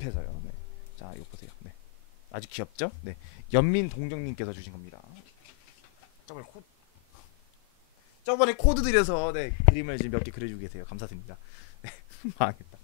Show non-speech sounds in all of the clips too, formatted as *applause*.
급해서요. 네. 자 이거 보세요. 네. 아주 귀엽죠? 네. 연민 동정님께서 주신 겁니다. 저번에 코 저번에 코드 드려서 네 그림을 지금 몇 개 그려주고 계세요. 감사드립니다. 네. *laughs* 망했다.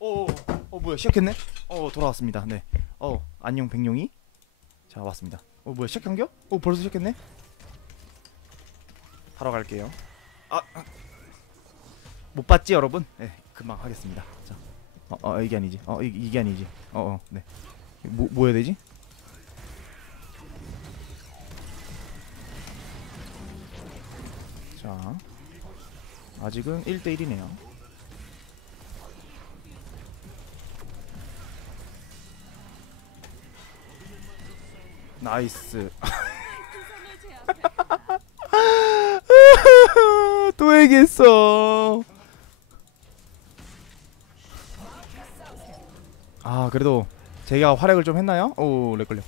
어, 어 뭐야 시작했네? 어 돌아왔습니다. 네. 어 안녕 백룡이. 자 왔습니다. 어 뭐야 시작한겨? 어 벌써 시작했네? 하러 갈게요. 아, 아. 못 봤지 여러분? 네 금방 하겠습니다. 자, 어, 어 이게 아니지. 어 이, 이게 아니지. 어, 어 네. 뭐, 뭐 해야 되지? 자, 아직은 1대1이네요. 나이스. *laughs* 또 얘기했어. 아 그래도 제가 활약을 좀 했나요? 오 렉걸려.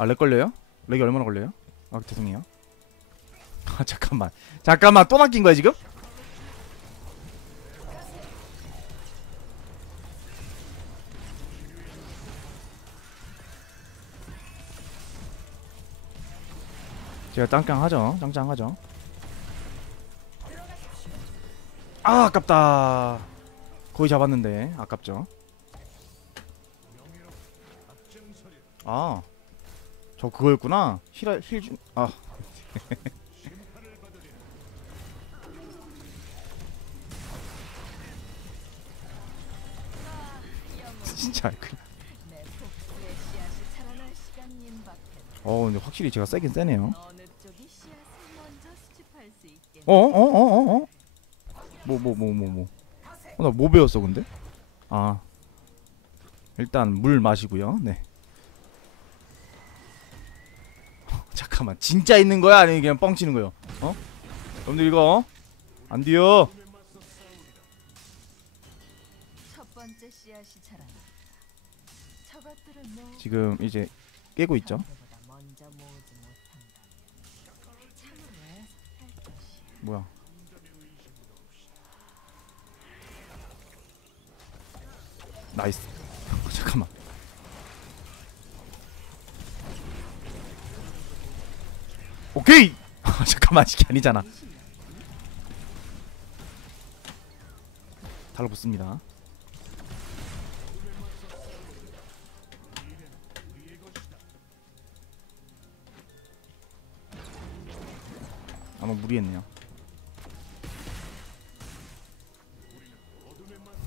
아, 렉 걸려요? 렉이 얼마나 걸려요? 아, 죄송해요. *laughs* 아, 잠깐만. 잠깐만, 또 낚인 거야, 지금? 제가 짱짱하죠? 짱짱하죠? 아, 아깝다. 거의 잡았는데, 아깝죠? 아. 저 그거였구나. 힐 힐준 아. *laughs* 진짜 어 근데 확실히 제가 세긴 세네요. 어? 어? 어? 어? 어? 뭐 뭐 뭐 뭐 뭐. 어, 나뭐 배웠어 근데? 아. 일단 물 마시고요. 네. 잠깐만. 진짜 있는 거야? 아니면 그냥 뻥치는 거요? 어? 여러분들 이거 안 돼요. 지금 이제 깨고 있죠. 뭐야? 나이스. *laughs* 잠깐만. 오케이. *laughs* 잠깐만 이게 아니잖아. 달라붙습니다. 아마 무리했네요.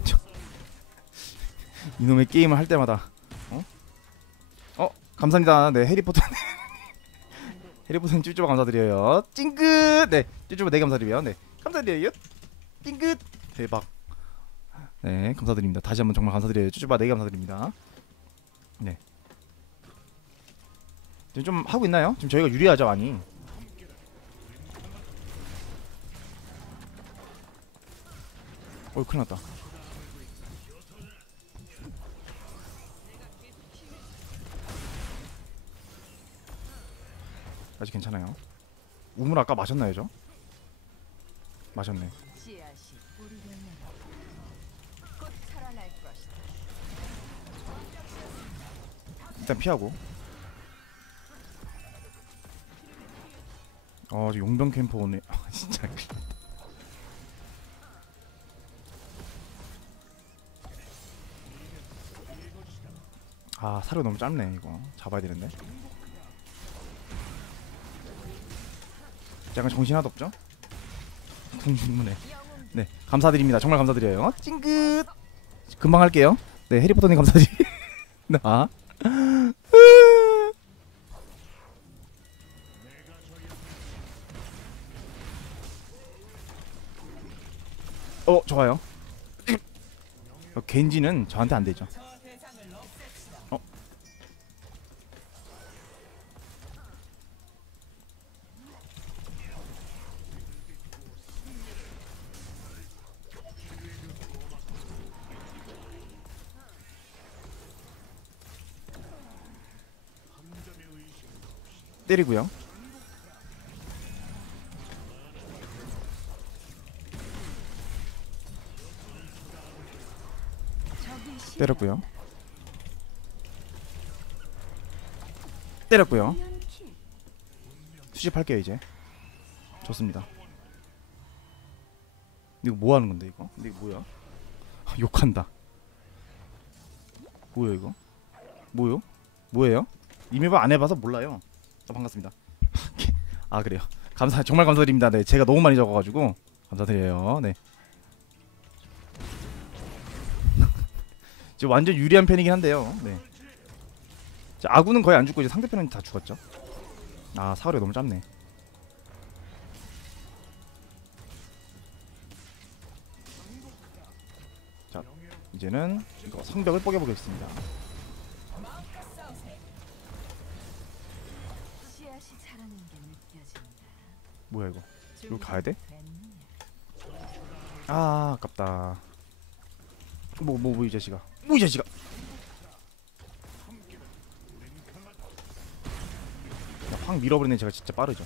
저- *laughs* 이놈의 게임을 할 때마다 어? 어 감사합니다. 네 해리포터 해리포터님 쭈쭈바 감사드려요. 찡긋 네 쭈쭈바 네 감사드려요. 네 감사드려요. 찡긋 대박. 네 감사드립니다. 다시 한번 정말 감사드려요. 쭈쭈바 네 감사드립니다. 네. 지금 좀 하고 있나요? 지금 저희가 유리하죠 많이. 어 큰일 났다 아직 괜찮아요. 우물 아까 마셨나요, 저? 마셨네. 일단 피하고. 어, 저 용병 캠프 오네. *laughs* 아, 진짜. 아, 사료 너무 짧네 이거. 잡아야 되는데. 약간 정신 하나도 없죠? 궁중문에. 영웅 네, 감사드립니다. 정말 감사드려요. 찡긋. 금방 할게요. 네, 해리포터님 감사드리. *laughs* 나. 어, 좋아요. 어, 겐지는 저한테 안 되죠. 때리고요. 때렸고요. 때렸고요. 수집할게요 이제. 좋습니다. 이거 뭐 하는 건데 이거? 근데 이거 뭐야? 욕한다. 뭐야 이거? 뭐요? 뭐예요? 이메바 안 해봐서 몰라요. 아, 반갑습니다. *laughs* 아 그래요. 감사 정말 감사드립니다. 네 제가 너무 많이 적어가지고 감사드려요. 네. *laughs* 지금 완전 유리한 편이긴 한데요. 네. 자, 아군은 거의 안 죽고 이제 상대편은 다 죽었죠. 아 사거리가 너무 짧네. 자 이제는 이거 성벽을 뽀개보겠습니다. 뭐야 이거? 여기 가야 돼? 됐느냐? 아 아깝다. 뭐 뭐 뭐 이 자식아. 뭐 이 자식아. 야, 확 밀어버리는 제가 진짜 빠르죠.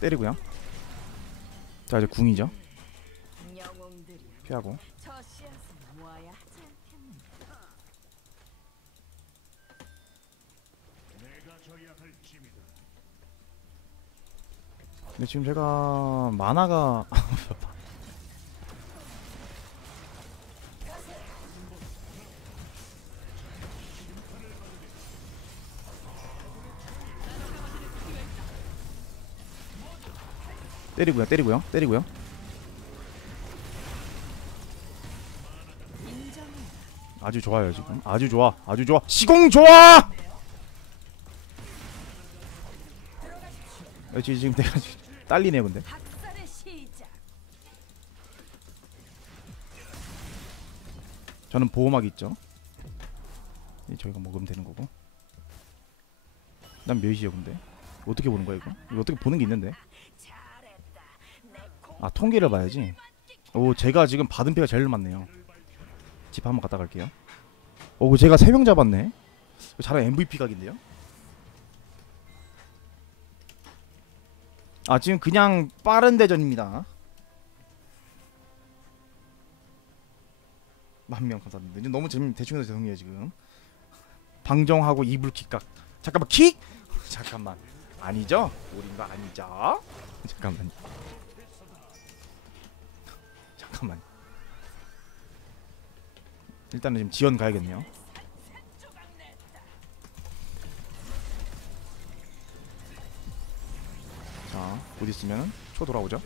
때리고요. 자 이제 궁이죠. 피하고. 근데 지금 제가 만화가 *laughs* 때리고요, 때리고요, 때리고요. 아주 좋아요 지금. 아주 좋아, 아주 좋아. 시공 좋아. 어, 지- 지금 내가 *laughs* 딸리네 근데. 저는 보호막 있죠. 이 저희가 먹으면 되는 거고. 난 몇이요 근데? 어떻게 보는 거야 이거? 이거 어떻게 보는 게 있는데? 아 통계를 봐야지. 오 제가 지금 받은 피가 제일 많네요. 집 한번 갔다 갈게요. 오 제가 세명 잡았네. 이거 잘한 MVP 각인데요? 아 지금 그냥 빠른 대전입니다. 만명 감사합니다. 이제 너무 재밌 대충 해서 죄송해요 지금. 방정하고 이불 킥각. 잠깐만 킥? *laughs* 잠깐만 아니죠? 우린 거 아니죠? 잠깐만. 잠깐만. 일단은 지금 지원 가야겠네요. 자, 곧 있으면 초 돌아오죠.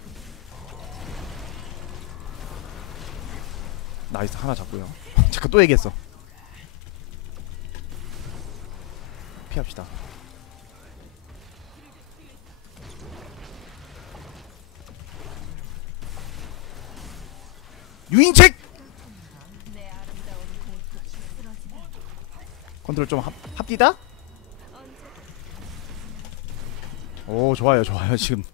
나이스 하나 잡고요. *laughs* 잠깐 또 얘기했어. 피합시다. 유인책 내 아름다운 공포 쓰러지는 컨트롤 좀 합, 합디다. 오 좋아요 좋아요 지금. *laughs*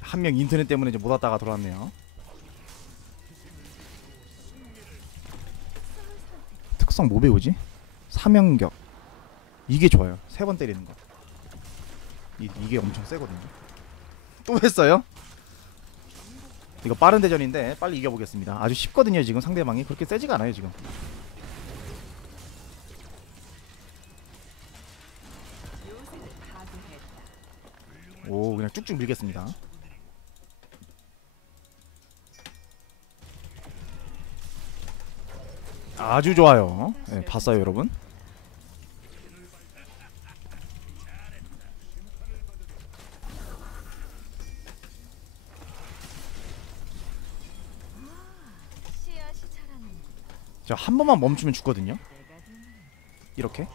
한 명 인터넷 때문에 이제 못 왔다가 돌아왔네요. 특성 뭐 배우지? 사명격. 이게 좋아요. 세 번 때리는 거. 이, 이게 엄청 세거든요. 또 했어요? 이거 빠른 대전인데 빨리 이겨보겠습니다. 아주 쉽거든요 지금 상대방이 그렇게 세지가 않아요 지금. 오 그냥 쭉쭉 밀겠습니다. 아주 좋아요. 네, 봤어요 여러분. 씨앗이 자라는 자 한 번만 멈추면 죽거든요. 이렇게.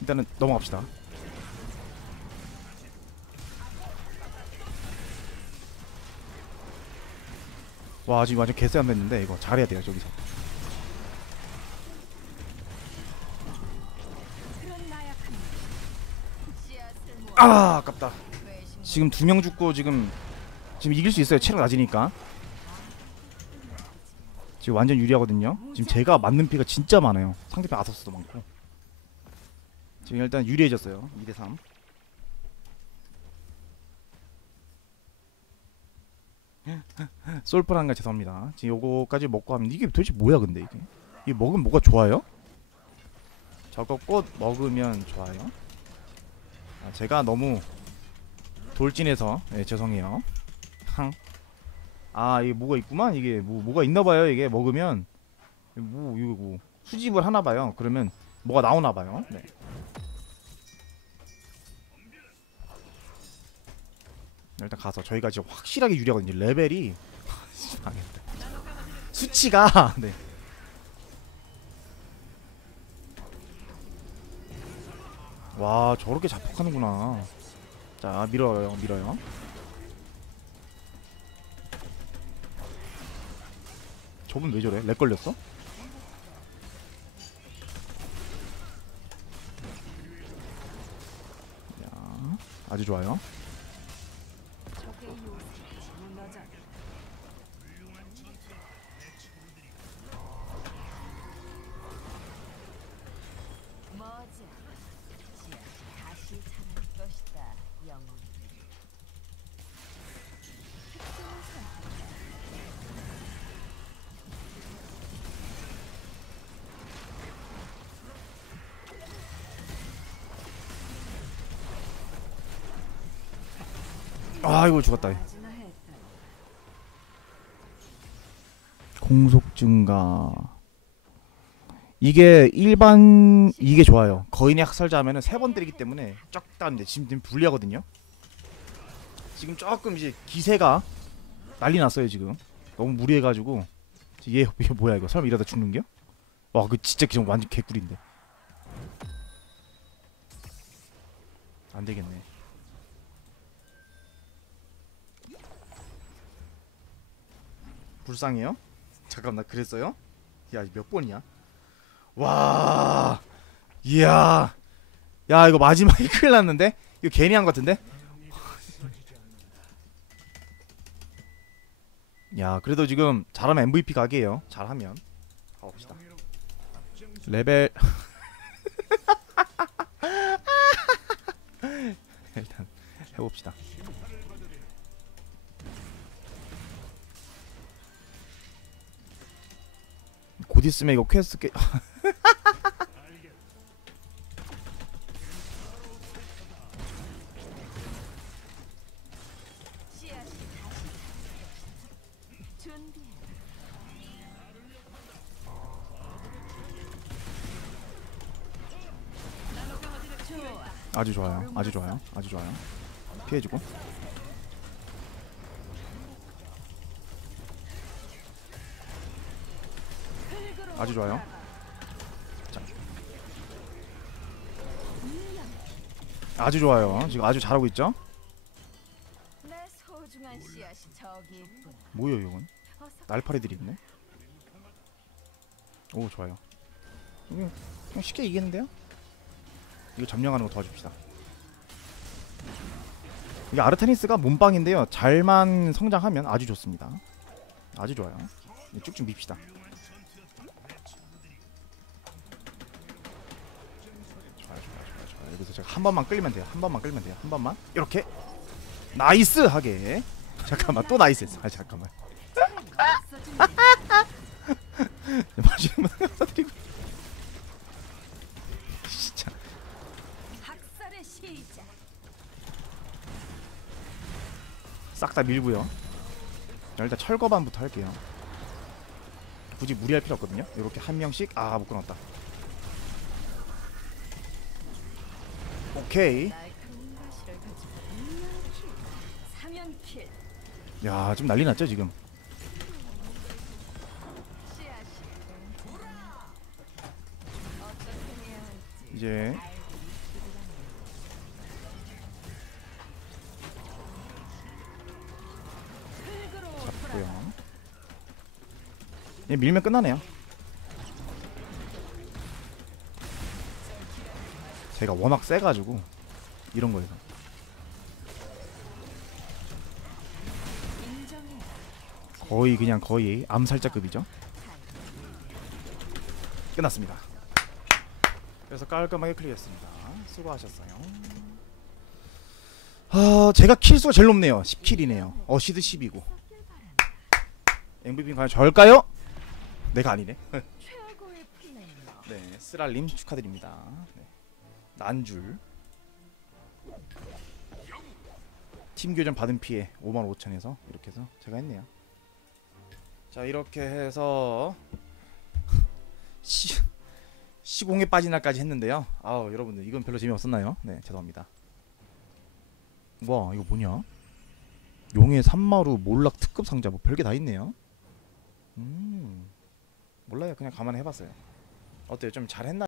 일단은 넘어갑시다. 와 지금 완전 개쎄안 됐는데 이거 잘해야 돼요 저기서. 아 아깝다. 지금 두 명 죽고 지금 지금 이길 수 있어요. 체력 낮으니까. 지금 완전 유리하거든요. 지금 제가 맞는 피가 진짜 많아요. 상대편 아서스도 많고. 지금 일단 유리해졌어요. 2대 3. 솔플한가 죄송합니다. 지금 요거까지 먹고 하면 이게 도대체 뭐야 근데 이게? 이게 먹으면 뭐가 좋아요? 저거 꽃 먹으면 좋아요? 아, 제가 너무 돌진해서 예, 죄송해요. 항. 아 이게 뭐가 있구만 이게 뭐 뭐가 있나봐요 이게 먹으면 뭐 이거 뭐 수집을 하나봐요. 그러면 뭐가 나오나봐요. 네. 일단 가서 저희가 지금 확실하게 유리하거든요. 레벨이. *laughs* 수치가 *laughs* 네. 와 저렇게 자폭하는구나. 자 밀어요 밀어요 저분 왜 저래? 렉 걸렸어? 야, 아주 좋아요 아 이거 죽었다. 공속 증가. 이게 일반 이게 좋아요. 거인의 학살자 하면은 세 번 때리기 때문에 쫙 따는데 지금 불리하거든요. 지금 조금 이제 기세가 난리 났어요 지금. 너무 무리해가지고. 얘 이게 뭐야 이거? 설마 이러다 죽는겨? 와 그 진짜 지금 완전 개꿀인데. 안 되겠네 불쌍해요? 잠깐 나 그랬어요? 야 몇 번이야? 와 이야 야 이거 마지막에 *laughs* 큰일 났는데? 이거 괜히 한 것 같은데? 야 그래도 지금 잘하면 MVP 각이에요 잘하면 가봅시다 레벨 *laughs* 일단 해봅시다 곧 있으면 이거 퀘스트 좋아 *laughs* 아주 좋아요. 아주 좋아요. 아주 좋아요. 피해주고. 아주 좋아요. 자. 아주 좋아요. 지금 아주 잘하고 있죠? 뭐예요, 이건? 날파리들이 있네. 오, 좋아요. 그냥, 그냥 쉽게 이기는데요? 이거 점령하는 거 도와줍시다. 이게 아르테니스가 몸빵인데요. 잘만 성장하면 아주 좋습니다. 아주 좋아요. 네, 쭉쭉 밉시다. 여기서 제가 한 번만 끌리면 돼요. 한 번만 끌면 돼요. 한 번만 이렇게 나이스 하게. *laughs* 잠깐만 또 나이스 했어. 아 잠깐만. 없어집니다. 마지막 감사드리고. 진짜. 싹 다 밀고요. 자, 일단 철거반부터 할게요. 굳이 무리할 필요 없거든요. 이렇게 한 명씩 아 못 끊었다. 오케이. 야 지금 난리 났죠 지금. 이제. 잡고요. 얘 밀면 끝나네요. 제가 워낙 세가지고 이런 인정해. 거의 그냥 거의 암살자급이죠. 끝났습니다. 그래서 깔끔하게 클리어했습니다. 수고하셨어요. 아, 제가 킬수가 제일 높네요. 10킬이네요. 어시드 10이고. MVP 과연 저일까요? 내가 아니네. *laughs* 네, 쓰랄님 축하드립니다. 네. 난줄. 팀 교전 받은 피해 5만 5천에서 이렇게 해서 제가 했네요. 자 이렇게 해서 *laughs* 시, 시공에 빠진 날까지 했는데요. 아우 여러분들 이건 별로 재미없었나요? 네 죄송합니다. 와 이거 뭐냐? 용의 산마루 몰락 특급 상자 뭐 별게 다 있네요. 음 몰라요 그냥 가만히 해봤어요. 어때요 좀 잘했나?